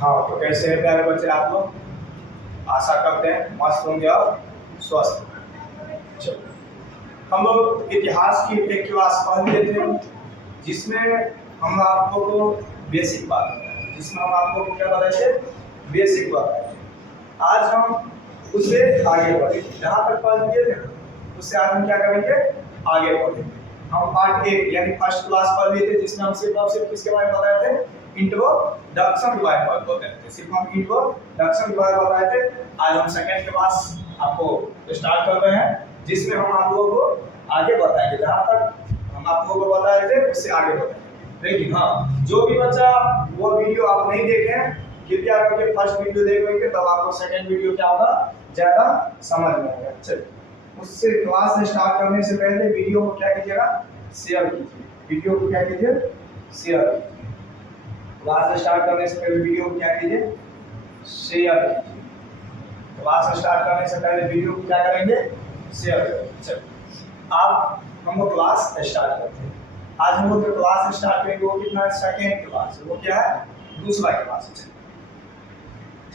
हाँ, तो कैसे हैं प्यारे बच्चे आप लोग? आशा करते हैं मस्त होंगे और स्वस्थ होंगे। चलो, हम लोग इतिहास की एक क्लास पढ़ लिए थे जिसमें हम आप लोगों को बेसिक बात बताए, जिसमें हम आप लोगों को क्या बताए थे? बेसिक बताए थे। आज हम उससे आगे बढ़ेंगे, जहाँ तक पढ़ लिए थे उससे आज हम क्या करेंगे? आगे बढ़ेंगे। हम पार्ट 1 यानी फर्स्ट क्लास पढ़ लिए थे जिसमें हम सिर्फ किसके बारे में बताए थे? इंट्रोडक्शन के बारे में बताए थे। सिर्फ हम इंट्रोडक्शन के बारे में बताए थे। आज हम सेकंड क्लास आपको स्टार्ट कर रहे हैं जिसमें हम आप लोगों को आगे बताएंगे, जहाँ तक हम आप लोगों को बताए थे उससे आगे बढ़ेंगे। लेकिन हाँ, जो भी बच्चा वो वीडियो आप नहीं देखे हैं कृपया करके फर्स्ट वीडियो देखेंगे, तब आपको सेकंड वीडियो क्या होगा ज्यादा समझ में आएगा। चलिए, उससे क्लास स्टार्ट करने से पहले वीडियो को क्या कीजिएगा? शेयर कीजिए। वीडियो को क्या कीजिए? शेयर कीजिए। क्लास स्टार्ट करने से पहले वीडियो को क्या कीजिए? शेयर कीजिए। क्लास स्टार्ट करने से पहले वीडियो को क्या करेंगे? शेयर करेंगे। चलिए, अब हम लोग क्लास स्टार्ट करते हैं। आज हम लोग जो क्लास स्टार्ट करेंगे वो कितना है? Second class. वो क्या है? दूसरा क्लास है।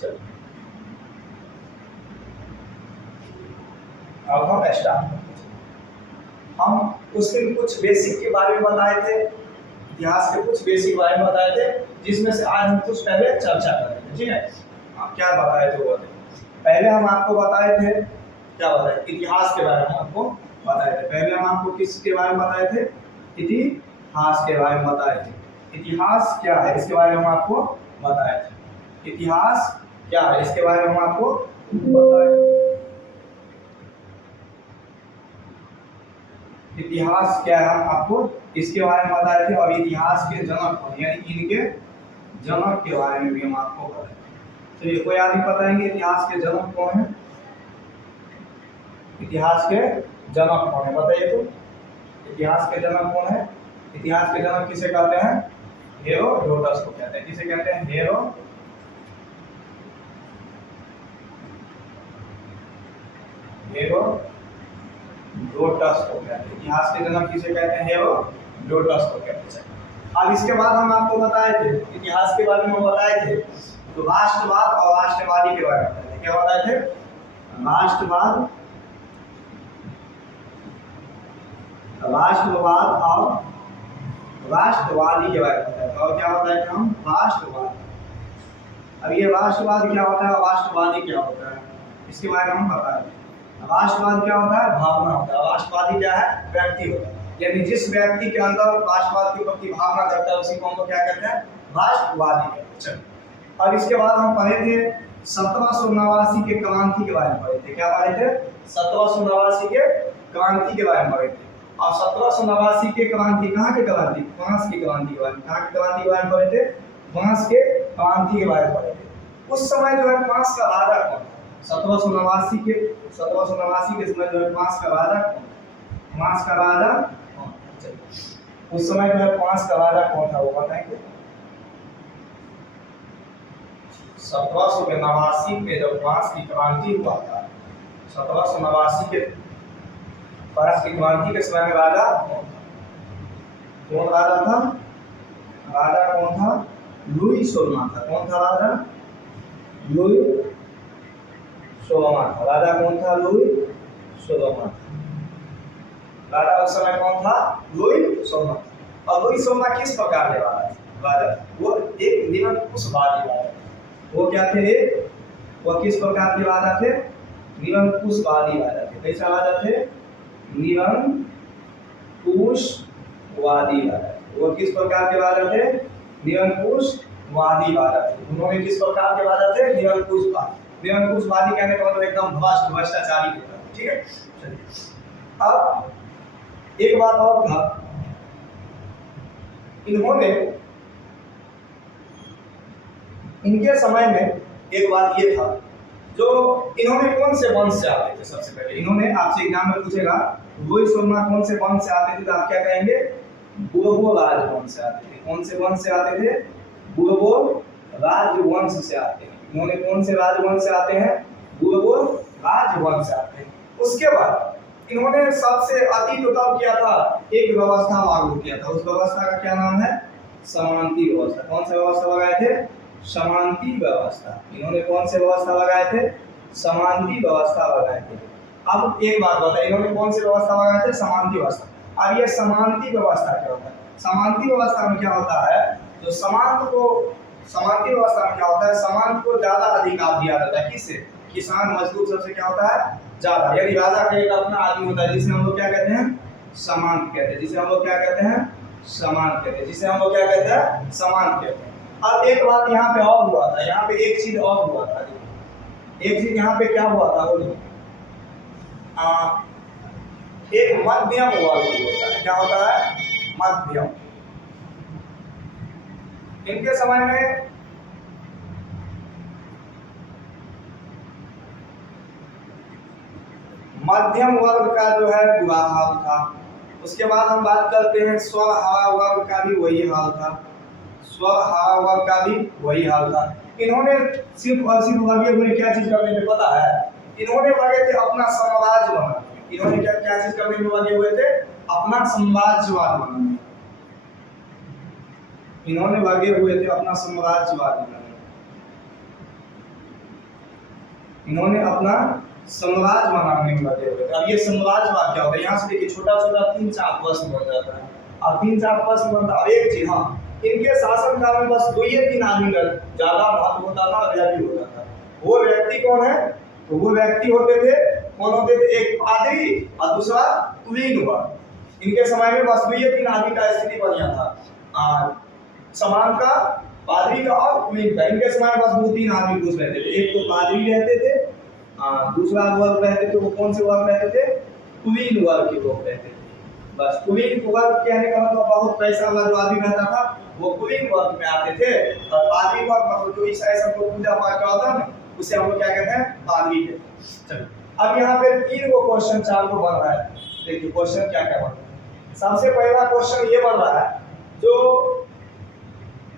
चलिए, अब हम स्टार्ट करते हैं। हम उसके कुछ बेसिक के बारे में बताए थे, इतिहास के कुछ बेसिक बारे में बताए थे, जिसमें से आज हम कुछ पहले चर्चा करेंगे। ठीक है, आप क्या बताए थे वो? पहले हम आपको बताए थे, क्या बताए? इतिहास के बारे में आपको बताए थे। पहले हम आपको किसके बारे में बताए थे? इतिहास के बारे में बताए थे। इतिहास क्या है इसके बारे में हम आपको बताए थे। इतिहास क्या है इसके बारे में हम आपको बताए थे। इतिहास क्या है हम आपको इसके बारे में बताए थे। और इतिहास के जनक कौन, यानी इनके जनक के बारे में भी हम आपको बताए थे। चलिए, कोई आदमी बताएंगे इतिहास के जनक कौन है? इतिहास के जनक कौन है बताइए तो। इतिहास के जनक कौन है? इतिहास के जनक किसे कहते हैं? हेरोडोटस को कहते हैं। किसे कहते हैं? हेरोडोटस को कहते हैं। इतिहास के जनक किसे कहते हैं? हेरोडोटस को कहते हैं। अब इसके बाद हम आपको बताए थे, इतिहास के बारे में बताए थे, तो राष्ट्रवाद और राष्ट्रवादी के बारे में बताए थे। क्या बताए थे? राष्ट्रवाद और राष्ट्रवादी के बारे में बताया था। और क्या बताया था हम? राष्ट्रवाद। अब ये राष्ट्रवाद क्या होता है और राष्ट्रवादी क्या होता है इसके बारे में हम बताएं। राष्ट्रवाद क्या होता है? भावना होता है। राष्ट्रवादी क्या है? व्यक्ति होता है। यानी जिस व्यक्ति के अंदर राष्ट्रवाद के प्रति भावना करता है उसी को हम लोग क्या कहते हैं? राष्ट्रवादी कहते हैं। चलिए, अब इसके बाद हम पढ़े थे 1789 के क्रांति के बारे में पढ़े थे। क्या पढ़े थे? 1789 के क्रांति के बारे में पढ़े थे। और 1789 के क्रांति कहाँ के क्रांति? फ्रांस की क्रांति के बारे में। कहाँ की क्रांति के बारे में पढ़े थे? फ्रांस के क्रांति के बारे में पढ़े थे। उस समय जो है फ्रांस का राजा कौन? 1789 के समय जो है फ्रांस का राजा कौन? फ्रांस का राजा कौन? उस समय जो है फ्रांस का राजा कौन था वो बताएंगे? 1789 में जब फ्रांस की क्रांति हुआ था, 1789 के फ्रांस की क्रांति के समय में राजा कौन राजा था? राजा कौन था? लुई 16 था। कौन था राजा? लुई 16 था। राजा कौन था? लुई 16 था। राजा उस समय कौन था? लुई 16। और लुई 16 किस प्रकार के राजा? वो एक निरंकुशवादी राजा। वो क्या थे? वो किस प्रकार के राजा थे? निरंकुशवादी राजा थे। कैसा राजा थे? निरंकुशवादी राजा। वो किस प्रकार के राजा थे? निरंकुशवादी राजा थे। उन्होंने किस प्रकार के राजा थे? निरंकुशवादी। निरंकुशवादी कहने का मतलब एकदम भ्रष्टाचारी होता है। ठीक है, चलिए, अब एक बात और था, इन्होंने इनके समय में एक बात ये था, जो इन्होंने कौन से वंश से आते थे? सबसे पहले इन्होंने आपसे एग्जाम में पूछेगा लुई 16 कौन से वंश से आते थे, तो आप क्या कहेंगे? बोर्बो राजवंश से आते थे। कौन से वंश से आते थे? बोर्बो राजवंश से आते हैं। इन्होंने कौन से राजवंश से आते हैं? बोर्बो राजवंश से आते हैं। उसके बाद इन्होंने सबसे अति तब किया था, एक व्यवस्था लागू किया था। उस व्यवस्था का क्या नाम है? समानती व्यवस्था। कौन सा व्यवस्था लगाए थे? समानती व्यवस्था। इन्होंने कौन से व्यवस्था लगाए थे? समानती व्यवस्था लगाए थे। अब एक बात बताइए, इन्होंने कौन सी व्यवस्था लगाए थे? समानती व्यवस्था। अब ये समानती व्यवस्था क्या होता है? समानती व्यवस्था में क्या होता है, जो समानती व्यवस्था में क्या होता है, समांत को ज्यादा अधिकार दिया जाता है। किससे? किसान मजदूर सबसे क्या होता है? ज्यादा। यदि राजा का एक अपना आदमी होता है जिसे हम लोग क्या कहते हैं? समांत कहते हैं। जिसे हम लोग क्या कहते हैं? समांत कहते हैं। जिसे हम लोग क्या कहते हैं? समांत कहते हैं। अब एक बात यहाँ पे और हुआ था, यहाँ पे एक चीज और हुआ था। एक चीज यहाँ पे क्या हुआ था, बोलिए। एक मध्यम वर्ग होता है। क्या होता है? मध्यम। इनके समय में मध्यम वर्ग का जो है बुरा हाल था। उसके बाद हम बात करते हैं स्वहारा वर्ग का भी वही हाल था। स्वहारा वर्ग का भी वही हाल था। इन्होंने सिर्फ और सिर्फ लगे हुए क्या चीज करने में पता है? इन्होंने लगे थे अपना साम्राज्य बनाने। इन्होंने क्या चीज करने में लगे हुए थे? अपना साम्राज्यवाद बनाने। इन्होंने लगे हुए थे अपना साम्राज्यवाद बनाने। इन्होंने अपना साम्राज्य बनाने में लगे हुए थे। अब ये साम्राज्यवाद क्या होता है? यहाँ से देखिए छोटा छोटा 3-4 प्रश्न बन जाता है। अब 3-4 प्रश्न बनता है। एक चीज, हाँ, इनके शासन काल में बस 2-3 आदमी का ज्यादा महत्व होता था, वैल्यू होता था। वो व्यक्ति कौन है? तो वो व्यक्ति होते थे, कौन होते थे? एक पादरी और दूसरा कुलीन हुआ। इनके समय में बस 2-3 आदमी का स्थिति बढ़िया था, समान का, पादरी का और कुलीन का। इनके समय में बस 2-3 आदमी घुस रहते थे। एक तो पादरी रहते थे, दूसरा वर्ग रहते थे। वो कौन से वर्ग रहते थे? कुलीन वर्ग के लोग रहते थे। बस कुलीन वर्ग कहने का मतलब बहुत पैसा वाला जो आदमी रहता था वो कुलीन वर्ग में आते थे। और पादरी वर्ग मतलब जो ईसाई सब को पूजा पाठ करता है ना, उसे हम लोग क्या कहते हैं? पादरी कहते हैं। चलिए, अब यहाँ पे 3 को क्वेश्चन 4 को बन रहा है। देखिए क्वेश्चन क्या क्या बन रहा है। सबसे पहला क्वेश्चन ये बन रहा है, जो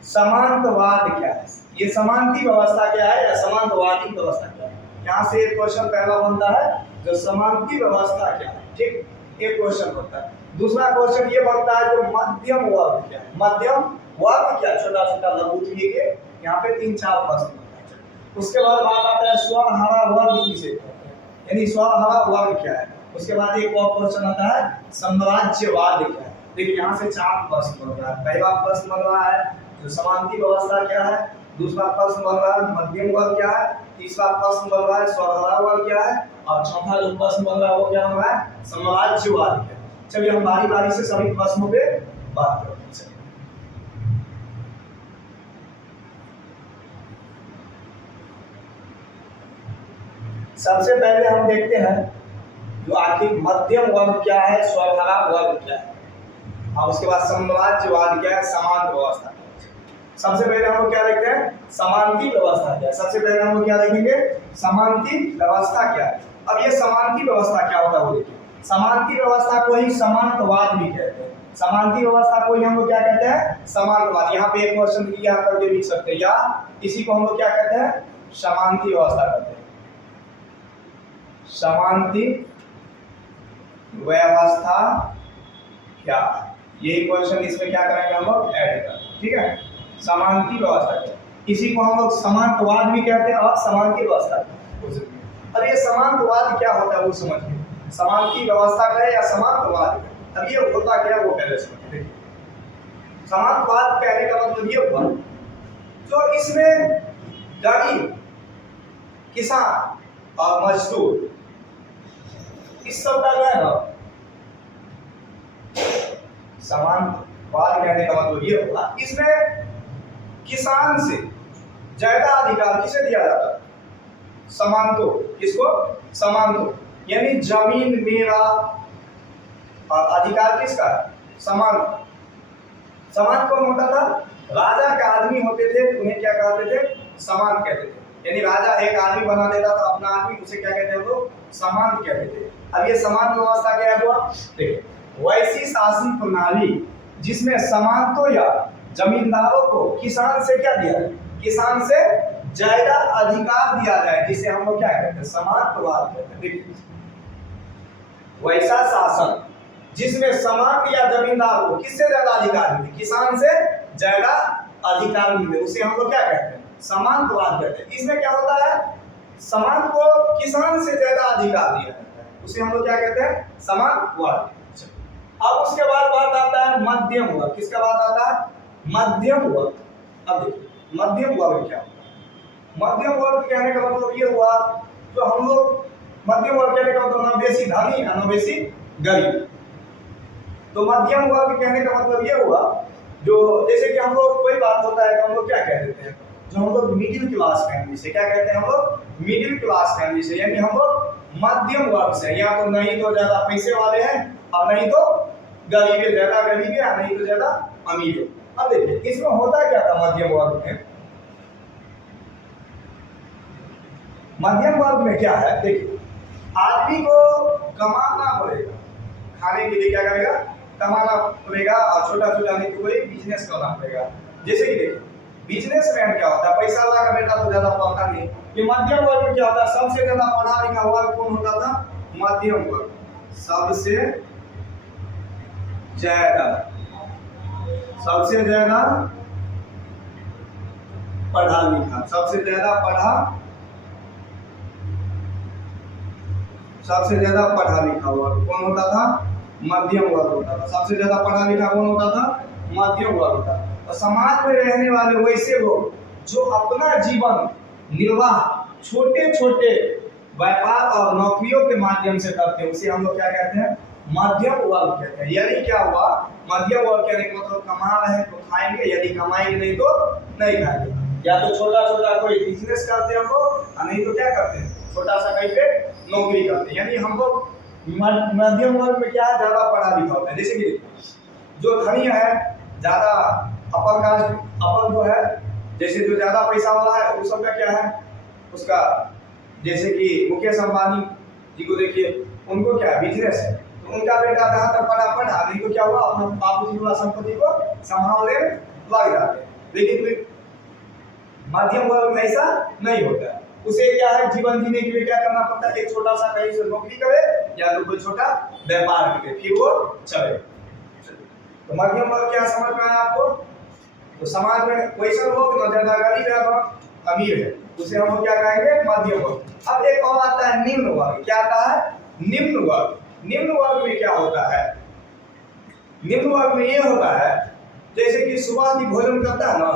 समांतवाद क्या है? ये समानती व्यवस्था क्या है या समांतवादी व्यवस्था क्या है? यहाँ से एक क्वेश्चन पहला बनता है, जो समानती व्यवस्था क्या है। ठीक, एक क्वेश्चन बनता है। दूसरा क्वेश्चन ये बनता है, जो मध्यम वर्ग क्या है? मध्यम वर्ग क्या? छोटा छोटा लघु के यहाँ पे 3-4 प्रश्न बनता है। उसके बाद बात आता है स्वहारा वर्ग किसे कहते हैं, यानी स्वहारा वर्ग क्या है। उसके बाद एक और क्वेश्चन आता है साम्राज्यवाद क्या है। देखिए यहाँ से 4 प्रश्न बन रहा है। पहला प्रश्न बन रहा है जो समानती व्यवस्था क्या है, दूसरा प्रश्न बन रहा है मध्यम वर्ग क्या है, तीसरा प्रश्न बन रहा है स्वहारा वर्ग क्या है, और चौथा जो प्रश्न बन रहा है वो क्या बन रहा है? साम्राज्यवाद क्या है। चलिए हम बारी बारी से सभी प्रश्नों पे बात करते हैं। सबसे पहले हम देखते हैं जो आखिर मध्यम वर्ग क्या है, स्वहारा वर्ग क्या है, और उसके बाद साम्राज्यवाद क्या है, समान व्यवस्था। सबसे पहले हम लोग क्या देखते हैं? समानती व्यवस्था क्या है। सबसे पहले हम लोग क्या देखेंगे? समानती व्यवस्था क्या है। अब ये समानती व्यवस्था क्या होता है वो देखिए। समानती व्यवस्था को ही समांतवाद भी कहते हैं। समानती व्यवस्था को ही हम लोग क्या कहते हैं? समांतवाद। यहाँ पे एक क्वेश्चन दिया करके लिख सकते हैं, या इसी को हम लोग क्या कहते हैं? समानती व्यवस्था कहते हैं। समानती व्यवस्था क्या है, यही क्वेश्चन इसमें क्या करेंगे हम लोग? ऐड करेंगे। ठीक है, समानती व्यवस्था क्या? इसी को हम लोग समांतवाद भी कहते हैं और समानती व्यवस्था। अब ये समांतवाद क्या होता है वो समझिए। समानती व्यवस्था का है या समांतवाद का? अब ये होता क्या है वो पहले समझिए। समांतवाद कहने का मतलब ये हुआ जो इसमें गरीब, किसान और मजदूर इस सब का क्या है? समांतवाद कहने का मतलब ये होगा इसमें किसान से ज्यादा अधिकार किसे दिया जाता है? समांतो। किसको? समांतो, यानी जमीन मेरा और अधिकार किसका? समान। समान कौन होता था? राजा के आदमी होते थे, उन्हें क्या कहते थे? समान कहते थे। यानी राजा एक आदमी बना देता था अपना आदमी, उसे क्या कहते हैं लोग? समान कहते थे। अब ये समान व्यवस्था क्या हुआ? देखिए, वैसी शासन प्रणाली जिसमें समांतो या जमींदारों को किसान से क्या दिया जाए? किसान से ज्यादा अधिकार दिया जाए, जिसे हम लोग क्या कहते हैं? समांतवाद कहते हैं। देखिए, वैसा शासन जिसमें समांत या जमींदार को किससे ज्यादा अधिकार मिले? किसान से ज्यादा अधिकार मिले, उसे हम लोग क्या कहते हैं? समांतवाद कहते हैं। इसमें क्या होता है, समांत को किसान से ज्यादा अधिकार दिया जाता है, उसे हम लोग क्या कहते हैं, समांतवाद। अब उसके बाद बात आता है मध्यम वर्ग। किसका बात आता है, मध्यम वर्ग। अब देखिए मध्यम वर्ग क्या होता है। मध्यम वर्ग कहने का मतलब ये हुआ, तो हम लोग मध्यम वर्ग कहने का मतलब न बेसी धनी न बेसी गरीब। तो मध्यम वर्ग कहने का मतलब ये हुआ, जो जैसे कि हम लोग कोई बात होता है तो हम लोग क्या कह देते हैं, जो हम लोग मिडिल क्लास फैमिली से, क्या कहते हैं हम लोग, मिडिल क्लास फैमिली से, यानी हम लोग मध्यम वर्ग से, या तो नहीं तो ज्यादा पैसे वाले हैं और नहीं तो गरीब है, ज्यादा गरीब है या नहीं तो ज्यादा अमीर है। अब देखिए इसमें होता क्या था मध्यम वर्ग में, मध्यम वर्ग में क्या है, देखिए आदमी को कमाना पड़ेगा, खाने के लिए क्या करेगा, कमाना पड़ेगा, और छोटा छोटा नहीं तो कोई बिजनेस करना पड़ेगा। जैसे कि देखिए बिजनेसमैन क्या होता है, पैसा वाला का बेटा तो ज्यादा पढ़ता नहीं। ये मध्यम वर्ग में क्या होता है, सबसे ज्यादा पढ़ा लिखा वर्ग कौन होता था, मध्यम वर्ग। सबसे ज्यादा पढ़ा लिखा, सबसे ज्यादा पढ़ा लिखा वर्ग कौन होता था, मध्यम वर्ग होता था। सबसे ज्यादा पढ़ा लिखा कौन होता था, मध्यम वर्ग होता था। और समाज में रहने वाले वैसे लोग जो अपना जीवन निर्वाह छोटे छोटे व्यापार और नौकरियों के माध्यम से करते हैं, उसे हम लोग क्या कहते हैं, मध्यम वर्ग कहते हैं। यानी क्या हुआ, मध्यम वर्ग कहने का मतलब कमा रहे हैं तो खाएंगे, यदि कमाएंगे नहीं तो नहीं खाएंगे। या तो छोटा छोटा कोई बिजनेस करते हैं हम लोग, और नहीं तो क्या करते हैं, छोटा सा कहीं पे नौकरी करते हैं। यानी हम लोग मध्यम वर्ग में क्या है, ज्यादा पढ़ा लिखा होता है। जैसे कि जो धनी है, ज्यादा अपर कास्ट, अपर जो है, जैसे जो ज्यादा पैसा वाला है वो सबका क्या है, उसका जैसे कि मुकेश अंबानी जी को देखिए, उनको क्या बिजनेस है, तो उनका बेटा जहाँ तक पढ़ा नहीं तो क्या हुआ, अपना बापू जी वाला संपत्ति को संभालने लग जाते हैं। लेकिन मध्यम वर्ग में ऐसा नहीं होता है, उसे क्या है, जीवन जीने के लिए क्या करना पड़ता है, एक छोटा सा कहीं से नौकरी करे या तो कोई छोटा व्यापार करे, फिर वो चले। तो मध्यम वर्ग क्या समझ में आया आपको। तो समाज में वैसे लोग न ज्यादा गरीब है न अमीर है, उसे हम लोग क्या कहेंगे, मध्यम वर्ग। अब एक और आता है निम्न वर्ग। क्या आता है, निम्न वर्ग। निम्न वर्ग में क्या होता है, निम्न वर्ग में ये होता है, जैसे कि सुबह की भोजन करता है ना,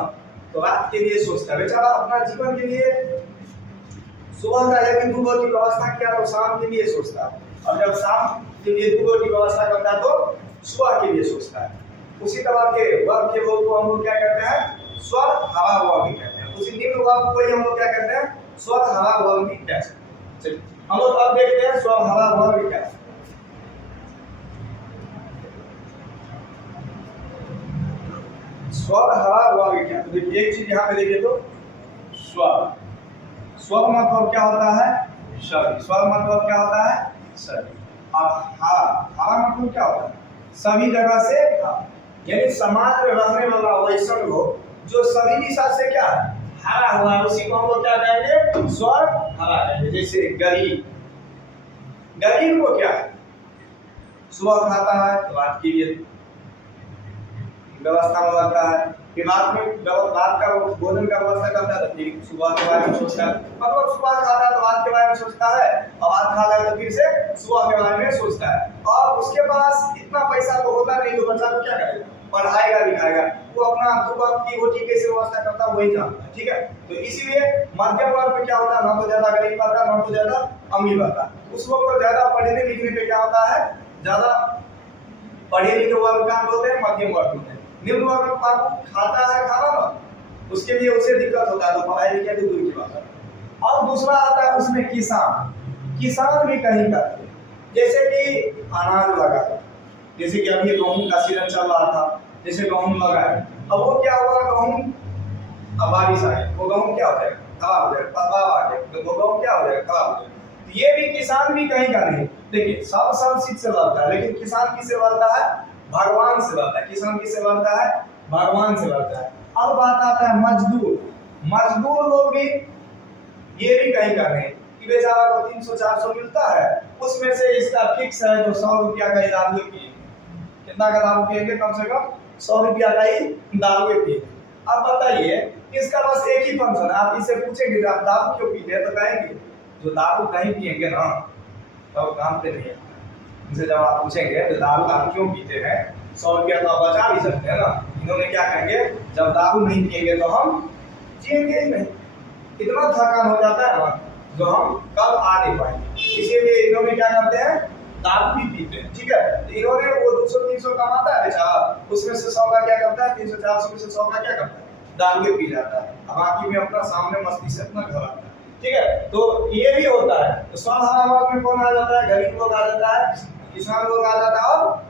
तो रात के लिए सोचता है, बेचारा अपना जीवन के लिए सुबह का यदि 2 रोटी की व्यवस्था किया तो शाम के लिए सोचता है, और जब शाम के लिए 2 रोटी की व्यवस्था करता है तो सुबह के लिए सोचता है। उसी तरह के वर्ग के लोग को हम लोग क्या कहते हैं, स्वर्ग हवा वर्ग कहते हैं। उसी निम्न वर्ग को हम लोग क्या कहते हैं, स्वर्ग हवा वर्ग भी कहते हैं। चलिए हम लोग अब देखते हैं स्वर्ग हवा वर्ग क्या है। स्वर्ग हवा वर्ग क्या है, देखिए एक चीज यहाँ पे देखिए, तो स्वर्ग, स्वर्ग मतलब क्या होता है, सभी। स्वर्ग मतलब क्या होता है, सभी। और हरा, हरा मतलब क्या होता है, सभी जगह से, यानी समाज में रहने वाला वैसा लोग जो सभी दिशा से क्या हरा हुआ है, उसी को हम लोग क्या कहेंगे, स्वर्ग हरा कहेंगे। जैसे गरीब, गरीब को क्या है, सुबह खाता है तो रात के लिए व्यवस्था में लगता है, फिर रात में रात का भोजन का व्यवस्था करता है, तो फिर सुबह के बारे में सोचता है, मतलब सुबह खाता है तो रात के बारे में सोचता है, और रात खाता है तो फिर से सुबह के बारे में सोचता है। और उसके पास इतना पैसा तो होता नहीं, तो बच्चा को क्या करेगा, पढ़ाएगा लिखाएगा, वो अपना 2 वक्त की रोटी कैसे व्यवस्था करता है वही जानता है, ठीक है। तो इसीलिए मध्यम वर्ग में क्या होता है, ना तो ज्यादा गरीब रहता है ना तो ज्यादा अमीर रहता है। उस वक्त ज्यादा पढ़ने लिखने पे क्या होता है, ज्यादा पढ़े लिखे वर्ग का होते हैं, मध्यम वर्ग होते हैं। निम्न वर्ग में खाता है खाना ना, उसके लिए उसे दिक्कत होता है, तो पढ़ाई लिखाई तो दूर की बात है। और दूसरा आता है उसमें किसान, किसान भी कहीं करते हैं, जैसे कि अनाज लगा, जैसे कि अभी गेहूं का सीजन चल रहा था, जैसे गेहूं लगा है, अब वो क्या हुआ, गेहूं अब बारिश आई, वो गेहूं क्या हो जाएगा, खराब हो जाएगा, पतवार आ गया तो वो गेहूं क्या हो जाएगा, खराब हो जाएगा। तो ये भी किसान भी कहीं का नहीं। देखिए सब चीज से लड़ता है, लेकिन किसान किससे लड़ता है, भगवान से लड़ता है। किसान किससे लड़ता है, भगवान से लड़ता है। अब बात आता है मजदूर, मजदूर लोग भी ये भी कहीं का नहीं कि बेचारा को 300-400 मिलता है, उसमें से इसका फिक्स है तो 100 रुपया का दारू पिए, कितना का दारू पिएंगे, कम से कम 100 रुपया का ही दारू पिए। अब बताइए इसका बस एक ही फंक्शन। आप इसे पूछेंगे आप दारू क्यों पीते हैं तो कहेंगे जो दारू नहीं पिएंगे ना तो काम पे नहीं आता। इनसे जब आप पूछेंगे तो दारू आप क्यों पीते हैं, 100 रुपया तो आप बचा भी सकते हैं ना। इन्होंने क्या कहेंगे, जब दारू नहीं पिएंगे तो हम जिएंगे ही नहीं। इतना थकान हो जाता है ना जो हम कल आ नहीं पाएंगे। इसीलिए इन्होंने क्या करते हैं, दारू भी पीते हैं। ठीक है, तो इन्होंने वो 200-300 कमाता है बेचारा, उसमें से 100 का क्या करता है, 300-400 में से 100 का क्या करता है, दारू के पी जाता है। अब बाकी में अपना सामने मस्ती से अपना घर आता है। ठीक है, तो ये भी होता है। तो स्वस्थ हवा में कौन आ जाता है, गरीब लोग आ जाता है, किसान लोग आ जाता है और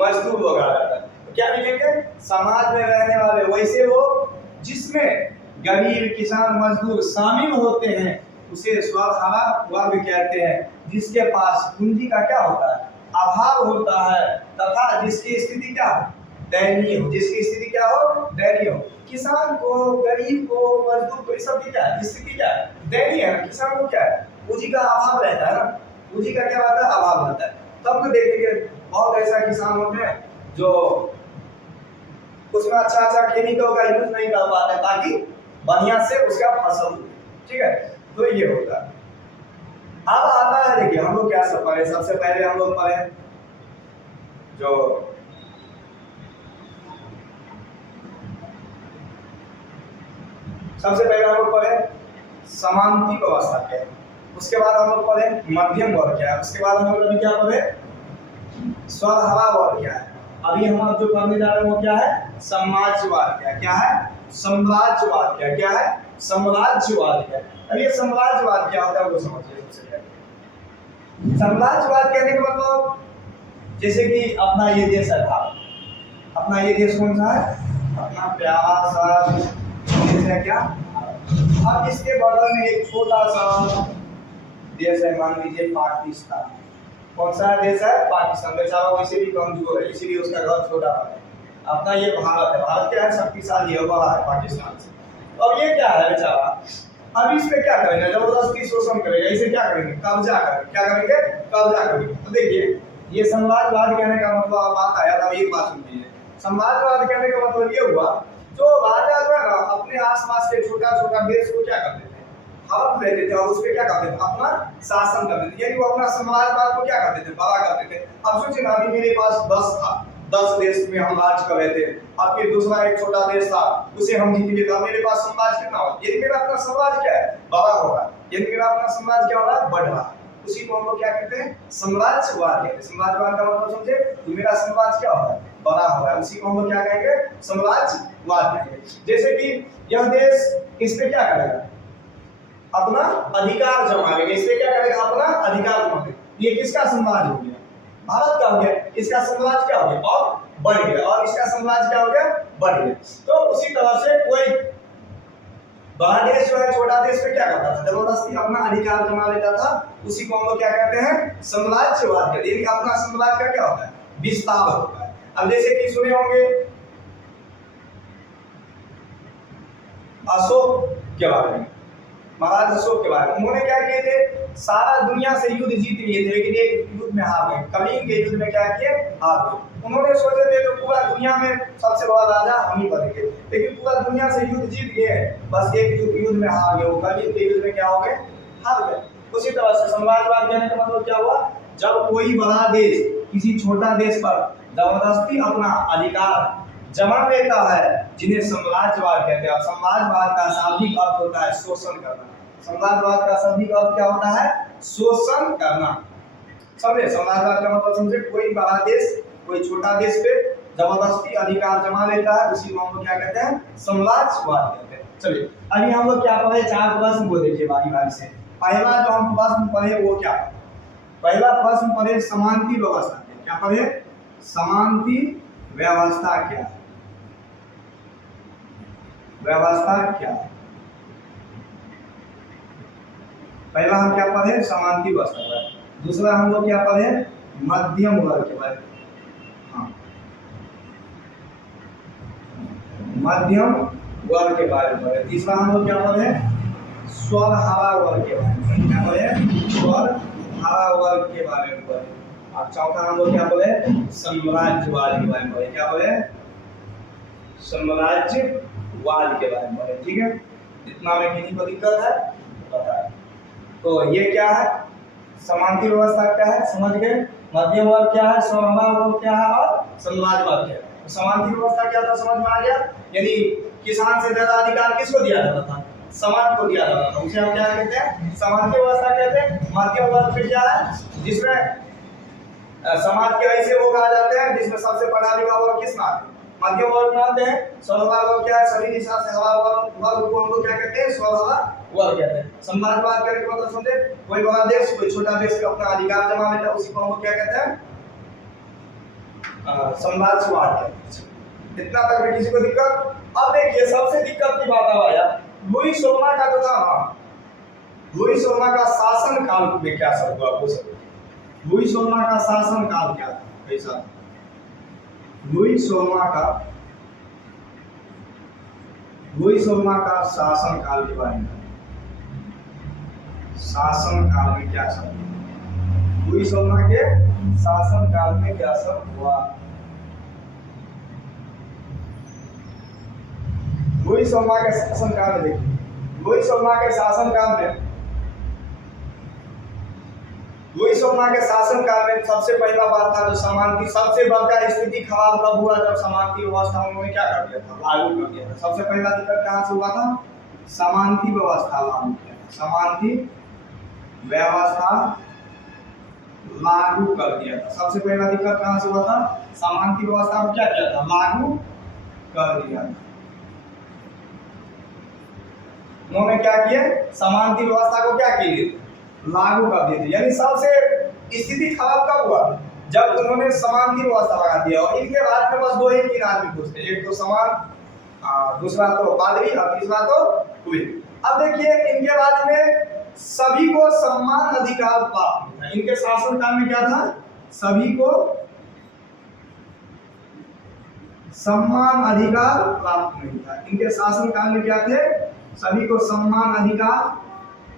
मजदूर लोग आ जाता है। तो क्या लिखेंगे, समाज में रहने वाले वैसे लोग जिसमें गरीब किसान मजदूर शामिल होते हैं उसे स्वभावा वर्ग कहते हैं। जिसके पास पूंजी का क्या होता है, अभाव होता है, तथा जिसकी स्थिति क्या हो, दयनीय हो। जिसकी स्थिति क्या हो, दयनीय हो। किसान को, गरीब को, मजदूर को, इस सब की क्या है स्थिति, क्या है, दयनीय है। किसान को क्या है, पूंजी का अभाव रहता है ना, पूंजी का क्या रहता है, अभाव रहता है। तब तो देखेंगे बहुत ऐसा किसान होते हैं जो उसमें अच्छा केमिकल का यूज नहीं कर पाते ताकि बढ़िया से उसका फसल हो। ठीक है, तो ये होता है। अब आता है, देखिए हम लोग क्या सब पढ़े, सबसे पहले हम लोग पढ़े जो सबसे पहले हम लोग पढ़े समांती व्यवस्था क्या है, उसके बाद हम लोग पढ़े मध्यम वर्ग क्या है, उसके बाद हम लोग अभी क्या पढ़े स्वभावा वर्ग क्या है। अभी हम जो पढ़ने जा रहे हैं वो क्या है, समाजवाद क्या है, साम्राज्यवाद क्या है, साम्राज्यवाद क्या है। अब ये साम्राज्यवाद क्या होता है वो समझिए। सबसे पहले साम्राज्यवाद कहने का मतलब, जैसे कि अपना ये देश है भारत, अपना ये देश कौन सा है, अपना प्यारा सा देश है क्या। अब इसके बगल में एक छोटा सा देश है, मान लीजिए पाकिस्तान। कौन सा देश है, पाकिस्तान। बेचारा वैसे भी कमजोर है, इसीलिए उसका घर छोटा है। अपना ये भारत है, भारत क्या है, शक्तिशाली है, बड़ा है पाकिस्तान से। अब ये क्या है बेचारा, अब इस पे क्या करेंगे, जबरदस्ती शोषण करेगा, इसे क्या करेंगे, कब्जा करेंगे। क्या करेंगे, कब्जा करेंगे। तो देखिए ये समाजवाद कहने का मतलब आप बात आया था, एक बात सुनिए। समाजवाद कहने का मतलब ये हुआ, जो राजा जो है ना अपने आसपास के छोटा छोटा देश को क्या करते थे, हड़प लेते थे और उस पर क्या करते थे, अपना शासन करते थे। यानी वो अपना समाजवाद को क्या करते थे, बड़ा करते थे। अब सोचिए ना, अभी मेरे पास 10 था, 10 देश में हम राज कर रहे थे, अब फिर दूसरा एक छोटा देश था उसे हम जीत लिए, मेरे पास साम्राज्य कितना होगा, यदि मेरा अपना साम्राज्य क्या है, बड़ा होगा। यदि मेरा अपना साम्राज्य क्या होगा, बढ़ रहा। उसी को हम लोग क्या कहते हैं, साम्राज्यवाद कहते हैं। साम्राज्यवाद का मतलब समझे, मेरा साम्राज्य क्या होगा, बड़ा होगा। उसी को हम लोग क्या कहेंगे, साम्राज्यवाद कहेंगे। जैसे कि यह देश इस पे क्या करेगा, अपना अधिकार जमा लेगा, इस पे क्या करेगा, अपना अधिकार जमा लेगा। ये किसका साम्राज्य हो गया, भारत का हो गया। इसका साम्राज्य क्या हो गया, और बढ़ गया, और इसका साम्राज्य क्या हो गया, बढ़ गया। तो उसी तरह से कोई बड़ा देश जो है छोटा देश पे क्या करता था, जबरदस्ती अपना अधिकार जमा लेता था। उसी को हम लोग क्या कहते हैं, साम्राज्यवाद कहते हैं। अपना साम्राज्य का क्या होता है, विस्तार होता है। अब जैसे कि सुने होंगे अशोक के बारे में, महाराज अशोक के बारे में। उन्होंने क्या किए थे, सारा दुनिया से युद्ध जीत लिए थे, लेकिन एक युद्ध में हार गए। कलिंग के युद्ध में क्या किए, हार गए। उन्होंने सोचे थे तो पूरा दुनिया में सबसे बड़ा राजा हम ही बनेंगे, लेकिन पूरा दुनिया से युद्ध जीत गए, बस एक युद्ध में हार गए। वो कलिंग के युद्ध में क्या हो गए, हार गए। उसी तरह से समाजवाद कहने का मतलब क्या हुआ, जब कोई बड़ा देश किसी छोटा देश पर जबरदस्ती अपना अधिकार जमा लेता है, जिन्हें साम्राज्यवाद कहते हैं। साम्राज्यवाद का शाब्दिक अर्थ होता है शोषण करना। साम्राज्यवाद का शाब्दिक अर्थ क्या होता है, शोषण करना। समझे, साम्राज्यवाद का मतलब समझे, कोई बड़ा देश कोई छोटा देश पे जबरदस्ती अधिकार जमा लेता है, उसी को हम लोग क्या कहते हैं, साम्राज्यवाद कहते हैं। चलिए अभी हम लोग क्या पढ़े, 4 प्रश्न को देखिए बारी बारी से। पहला जो हम प्रश्न पढ़े वो क्या, पहला प्रश्न पढ़े समांती व्यवस्था। क्या पढ़े, समांती व्यवस्था क्या, व्यवस्था क्या। पहला हम क्या पढ़े, समांती व्यवस्था। दूसरा हम लोग क्या पढ़े, मध्यम वर्ग के बारे में। हाँ, मध्यम वर्ग के बारे में पढ़े। तीसरा हम लोग क्या पढ़े, स्वभावा वर्ग के बारे में। क्या पढ़े, स्वभावा वर्ग के बारे में पढ़े। और चौथा हम लोग क्या पढ़े, साम्राज्यवाद के बारे में पढ़े। क्या पढ़े, साम्राज्यवाद वाल के बारे में बोले, ठीक है। इतना में किन्हीं को दिक्कत है बताए। तो ये क्या है, समांती व्यवस्था क्या है समझ गए, मध्यम वर्ग क्या है, स्वभाव वर्ग क्या है और समाजवाद क्या है। तो समांती व्यवस्था क्या था समझ में आ गया, यानी किसान से ज्यादा अधिकार किसको दिया जाता था, समाज को दिया जाता था, उसे हम क्या कहते हैं समांती व्यवस्था कहते हैं। मध्यम वर्ग फिर क्या है, जिसमें समाज के ऐसे लोग आ जाते हैं जिसमें सबसे पढ़ा लिखा वर्ग किस में आते हैं, मध्यम वर्ग में आते हैं। स्वभाव वर्ग क्या है, सभी दिशा से हवा वर्ग को हम लोग क्या कहते हैं स्वभाव वर्ग कहते हैं। समाजवाद कहने का मतलब समझे, कोई बड़ा देश कोई छोटा देश का अपना अधिकार जमा लेता है उसी को हम लोग क्या कहते हैं समाजवाद कहते हैं। इतना तक में किसी को दिक्कत। अब देखिए सबसे दिक्कत की बात आया लुई सोमा का जो था, लुई सोमा का शासन काल में क्या सब हुआ पूछ सकते, लुई सोमा का शासन काल क्या था, कैसा लुई सोमा का शासन काल के बारे में, शासन काल में क्या सब, लुई सोमा के शासन काल में क्या सब हुआ। लुई सोमा के शासन काल में देखिए, लुई सोमा के शासन काल में, लुई सोमा के शासन काल में सबसे पहला बात था जो समानती, सबसे बड़का स्थिति खराब कब हुआ जब समानती व्यवस्था उन्होंने क्या कर दिया था, लागू कर दिया था। सबसे पहला दिक्कत कहाँ से हुआ था, समानती व्यवस्था लागू किया, समानती व्यवस्था लागू कर दिया था। सबसे पहला दिक्कत कहाँ से हुआ था, समानती व्यवस्था को क्या किया था, लागू कर दिया था। उन्होंने क्या किया, समानती व्यवस्था को क्या किए, लागू कर दिए थे। यानी सबसे स्थिति खराब कब हुआ, जब उन्होंने समानती व्यवस्था लगा दिया। और इनके बाद में बस दो ही तीन आदमी पूछते, एक तो समान, दूसरा तो पादरी और तीसरा तो कुली। अब देखिए इनके बाद में सभी को समान अधिकार प्राप्त था। इनके शासन काल में क्या था, सभी को समान अधिकार प्राप्त नहीं था। इनके शासन काल में क्या थे, सभी को समान अधिकार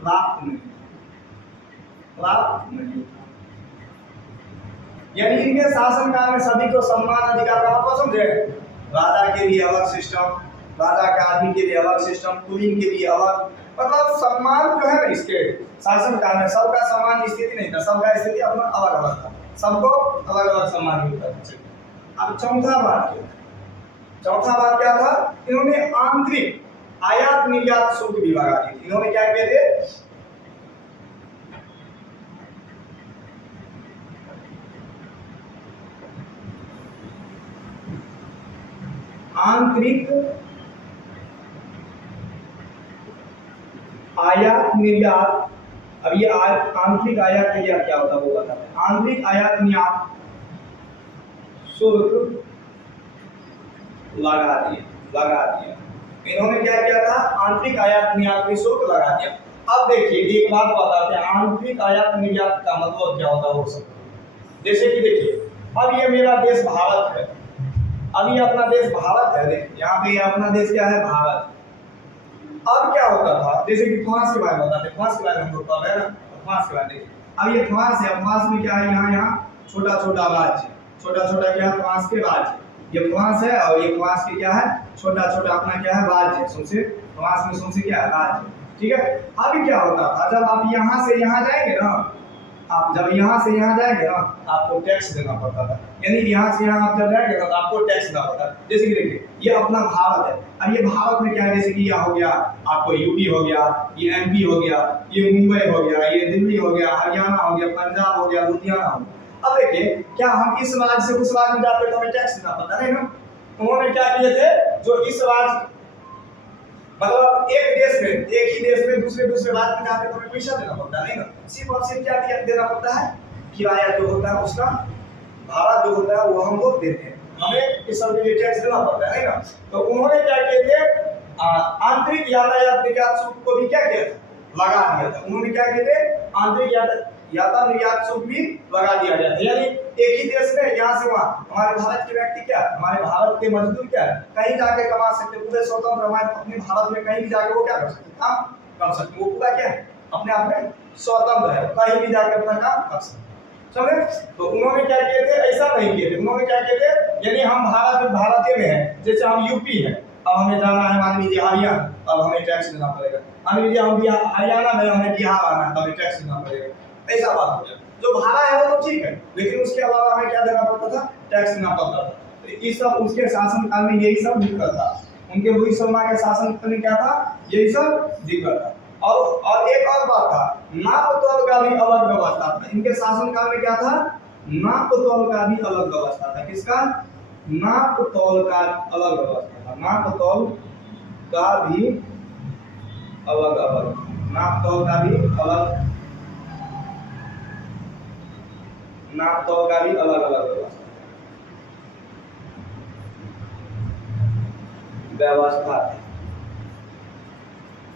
प्राप्त नहीं था। यानी इनके शासन काल में सभी को समान अधिकार का मतलब समझे, राजा के लिए अलग सिस्टम, राजा के आदमी के लिए अलग सिस्टम, कुलीन के लिए अलग, मतलब सम्मान जो है ना इसके शासन काल में सबका समान स्थिति नहीं था, सबका स्थिति अपना अलग अलग था, सबको अलग अलग सम्मान मिलता था। अब चौथा बात क्या था, इन्होंने आंतरिक आयात निर्यात शुल्क भी लगा दी थी। इन्होंने क्या किए थे, आंतरिक आयात निर्यात। अब ये आंतरिक आयात निर्यात क्या होता है वो बताते हैं। आंतरिक आयात निर्यात शुल्क लगा दिया। इन्होंने क्या किया था, आंतरिक आयात निर्यात में शुल्क लगा दिया। अब देखिए एक बात बताते हैं, आंतरिक आयात निर्यात का मतलब क्या होता है वो सब। जैसे कि देखिए अब ये मेरा देश भारत है, अब ये अपना देश भारत है, देखिए यहाँ पे अपना देश क्या है, भारत। अब क्या होता था, जैसे कि फ्रांस के बारे में बताते हैं, फ्रांस के बारे में हम लोग पढ़ रहे हैं ना, फ्रांस के बारे में। अब ये फ्रांस है, फ्रांस में क्या है, यहाँ छोटा छोटा राज्य, छोटा क्या है फ्रांस के राज्य, ये फ्रांस है और ये फ्रांस के क्या है छोटा अपना क्या है राज्य, सौंसे फ्रांस में सौंसे क्या है राज्य, ठीक है। अभी क्या होता था, जब आप यहाँ से यहाँ जाएंगे ना, आप जब यहाँ से यहाँ जाएंगे ना आपको टैक्स देना पड़ता था। यानी यहाँ से यहाँ आप जब जाएंगे ना तो आपको टैक्स देना पड़ता है। जैसे कि देखिए ये अपना भारत है, अब ये भारत में क्या है, जैसे कि यह हो गया आपको यूपी हो गया, ये एमपी हो गया, ये मुंबई हो गया, ये दिल्ली हो गया, हरियाणा हो गया, पंजाब हो गया, लुधियाना हो गया। अब देखिए क्या हम इस राज्य से उस राज्य में जाते तो हमें टैक्स देना पड़ता नहीं ना। उन्होंने क्या किए थे, जो इस राज्य मतलब एक ही देश में दूसरे राज्य में जाते तो हमें पैसा देना पड़ता नहीं ना, सिर्फ और सिर्फ क्या देना पड़ता है, किराया जो होता है उसका भाड़ा जो होता है वो हम लोग देते हैं, हमें इस सब के लिए टैक्स देना पड़ता है ना। तो उन्होंने क्या किए थे, आंतरिक यातायात निर्यात शुल्क को भी क्या किया था, लगा दिया था। उन्होंने क्या किए थे, आंतरिक यातायात निर्यात शुल्क भी लगा दिया गया था। यानी एक ही देश में यहाँ से वहाँ हमारे भारत के व्यक्ति क्या, हमारे भारत के मजदूर क्या कहीं जाके कमा सकते, पूरे स्वतंत्र हमारे अपने भारत में कहीं भी जाके वो क्या कर सकते, काम कर सकते, वो पूरा क्या है अपने आप में स्वतंत्र है, कहीं भी जाके अपना काम कर सकते, समझे। तो उन्होंने क्या किए थे, ऐसा नहीं किए थे। उन्होंने क्या किए थे, यानी हम भारतीय में हैं, जैसे हम यूपी है, अब हमें जाना है मान लीजिए हरियाणा, अब हमें टैक्स देना पड़ेगा। मान लीजिए हम हरियाणा में हमें बिहार आना है तो हमें टैक्स देना पड़ेगा। ऐसा बात हो जाए। जो भाड़ा है वो तो ठीक है, लेकिन उसके अलावा हमें क्या देना पड़ता था, टैक्स देना पड़ता था। तो ये सब उसके शासनकाल में यही सब दिक्कत था। उनके रोहित शर्मा के शासनकाल में क्या था, यही सब दिक्कत था। और एक और बात था, नाप तोल का भी अलग व्यवस्था था। इनके शासनकाल में क्या था, नाप तोल का भी अलग व्यवस्था था। किसका, नाप तोल का अलग व्यवस्था था। नाप तोल का भी अलग, नाप तोल का भी अलग, नाप तोल का भी अलग व्यवस्था।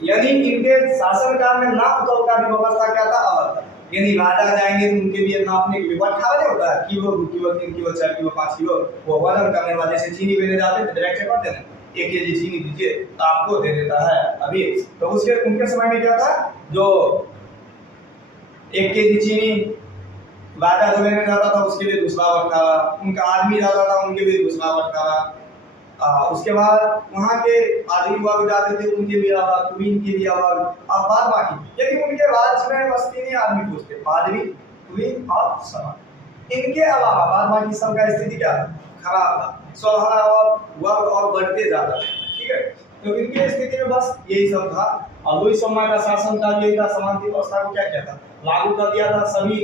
यानी इनके शासनकाल में नाप तोल का भी व्यवस्था क्या था, अलग था। यानी राजा जाएंगे तो उनके लिए नापने के लिए बट्ठा नहीं होता है, kilo 2 kilo 3 kilo 4 kilo 5 kilo, वो वजन करने वाले से चीनी लेने जाते थे, डायरेक्ट करते हैं 1 केजी चीनी दीजिए तो आपको दे देता है अभी। तो उसके उनके समय में क्या था, जो 1 केजी चीनी राजा जो लेने जाता था उसके लिए दूसरा बट्ठावा, उनका आदमी जाता था उनके लिए दूसरा बट्ठावा। उसके बाद वहाँ के आदमी वर्ग जाते थे उनके लिए अलग, कुलीन के लिए अलग। अब बाद बाकी यदि उनके राज्य में बस 3 ही आदमी पूछते, आदमी, कुलीन और समाज। इनके अलावा बाद बाकी सबका स्थिति क्या था, खराब था। स्वभाव और वर्ग और बढ़ते जाता था। ठीक है, तो इनकी स्थिति में बस यही सब था। और रोहित शर्मा का शासन का यही था, समानता व्यवस्था को क्या किया था, लागू कर दिया था। सभी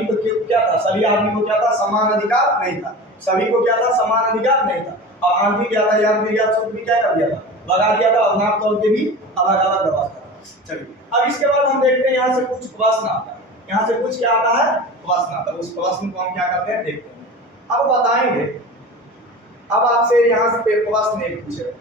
को क्या था, सभी आदमी को क्या था, समान अधिकार नहीं था। सभी को क्या था, समान अधिकार नहीं था। और आंतरिक यातायात निर्यात शुल्क भी क्या कर दिया था, लगा दिया था। और नाप तोल के भी अलग अलग व्यवस्था। चलिए अब इसके बाद हम देखते हैं यहाँ से कुछ प्रश्न आता है। यहाँ से कुछ क्या आता है, प्रश्न आता है। उस प्रश्न को हम क्या करते हैं, देखते हैं। अब बताएंगे, अब आपसे यहाँ से प्रश्न एक पूछेगा,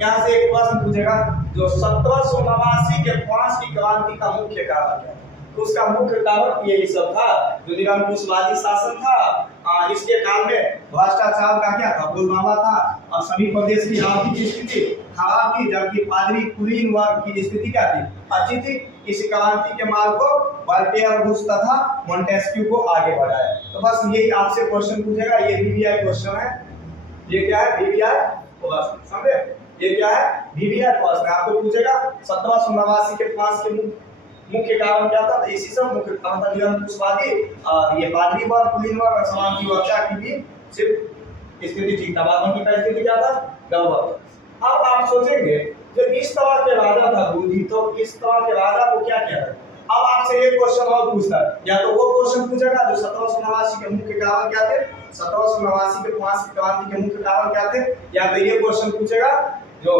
यहाँ से एक प्रश्न पूछेगा जो 1789 के फ्रांस की क्रांति का मुख्य कारण क्या है। तो उसका मुख्य कारण यही सब था, जो निरंकुशवादी शासन था। इसके काल में भ्रष्टाचार का क्या था, बोलबाला था। और सभी प्रदेश की आर्थिक स्थिति खराब थी, जबकि पादरी कुलीन वर्ग की स्थिति क्या थी, अच्छी थी। इस क्रांति के मार्ग को वोल्टेयर, रूस तथा मोंटेस्क्यू को आगे बढ़ाया। तो बस यही आपसे क्वेश्चन पूछेगा। ये वीवीआई क्वेश्चन है। ये क्या है, वीवीआई क्वेश्चन, समझे। ये क्या है, वीवीआई क्वेश्चन आपको पूछेगा 1789 के फ्रांस के मुख्य कारण क्या था। इसी सब मुख्य कारण था निरंकुशवादी, ये पादरी वर्ग, कुलीन वर्ग और समांती वर्ग की भी सिर्फ स्थिति ठीक था। बाकी का स्थिति क्या था, गड़बड़। अब आप सोचेंगे जब इस तरह के राजा था गुरुजी, तो इस तरह के राजा को क्या किया। अब आपसे एक क्वेश्चन और पूछता है, या तो वो क्वेश्चन पूछेगा जो 1789 के मुख्य कारण क्या थे, 1789 के फ्रांस की क्रांति के मुख्य कारण क्या थे, या तो ये क्वेश्चन पूछेगा जो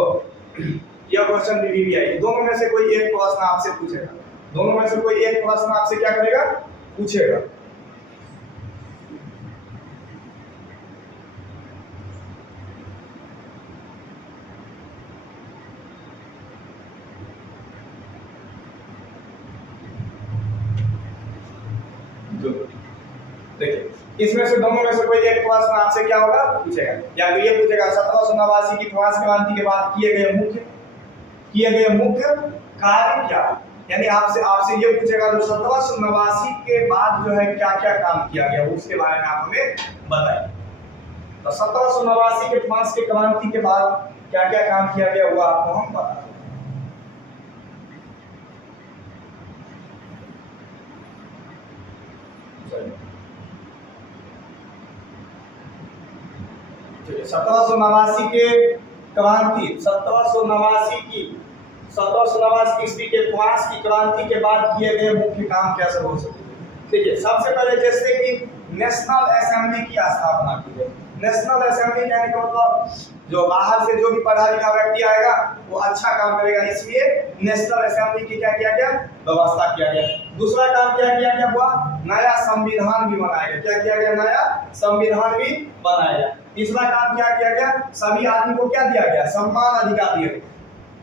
यह क्वेश्चन भी आई। दोनों में से कोई एक प्रश्न आपसे पूछेगा, दोनों में से कोई एक प्रश्न आपसे क्या करेगा, पूछेगा। देखिए इसमें से दोनों में से कोई एक प्रश्न आपसे क्या होगा, पूछेगा। या तो ये पूछेगा 1789 की फ्रांस क्रांति के बाद किए गए मुख्य कार्य क्या, यानी आपसे ये पूछेगा जो 1789 के बाद जो है क्या क्या काम किया गया, उसके बारे में आप हमें बताइए। तो 1789 के फ्रांस के क्रांति के बाद क्या क्या काम किया गया हुआ आपको हम बता। सत्रह सौ नवासी के क्रांति, 1789 ईस्वी के फ्रांस की क्रांति के बाद किए गए मुख्य काम क्या सब हो सकते हैं। देखिए सबसे पहले जैसे कि नेशनल असेंबली की स्थापना की गई। नेशनल असेंबली यानी मतलब जो बाहर से जो भी पढ़ा लिखा व्यक्ति आएगा वो अच्छा काम करेगा, इसलिए नेशनल असेंबली की क्या किया गया, व्यवस्था किया गया। दूसरा काम क्या किया गया हुआ, नया संविधान भी बनाया गया। क्या किया गया, नया संविधान भी बनाया गया। तीसरा काम क्या किया गया, सभी आदमी को क्या दिया गया, सम्मान अधिकार दिए।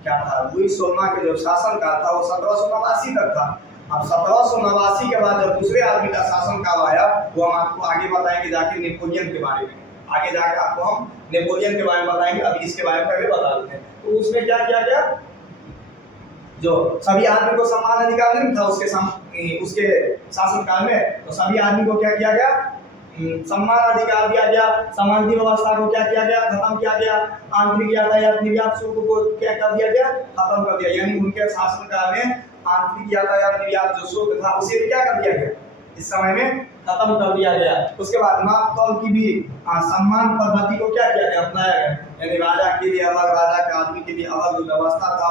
क्या था, लुई सोलमा के जो शासन काल था वो 1789 तक था। अब 1789 के बाद जब दूसरे आदमी का शासन काल आया, वो हम आपको आगे बताएंगे जाके नेपोलियन के बारे में। आगे जाकर आपको हम नेपोलियन के बारे में बताएंगे, अभी इसके बारे में पहले बता देते हैं। तो उसमें क्या किया गया, जो सभी आदमी को समान अधिकार नहीं था उसके शासन काल में, तो सभी आदमी को क्या किया गया, सम्मान अधिकार दिया गया, समानती व्यवस्था को क्या किया गया, खत्म किया गया, आंतरिक यातायात निर्यात शुल्क को क्या कर दिया गया, खत्म कर दिया। यानी उनके शासनकाल में आंतरिक यातायात निर्यात जो शुल्क था उसे क्या कर दिया गया, इस समय में खत्म कर दिया गया। उसके बाद नाप तौल की भी सम्मान पद्धति को क्या किया गया, अपनाया गया। यानी राजा के लिए अलग, राजा के आदमी के लिए अलग व्यवस्था था,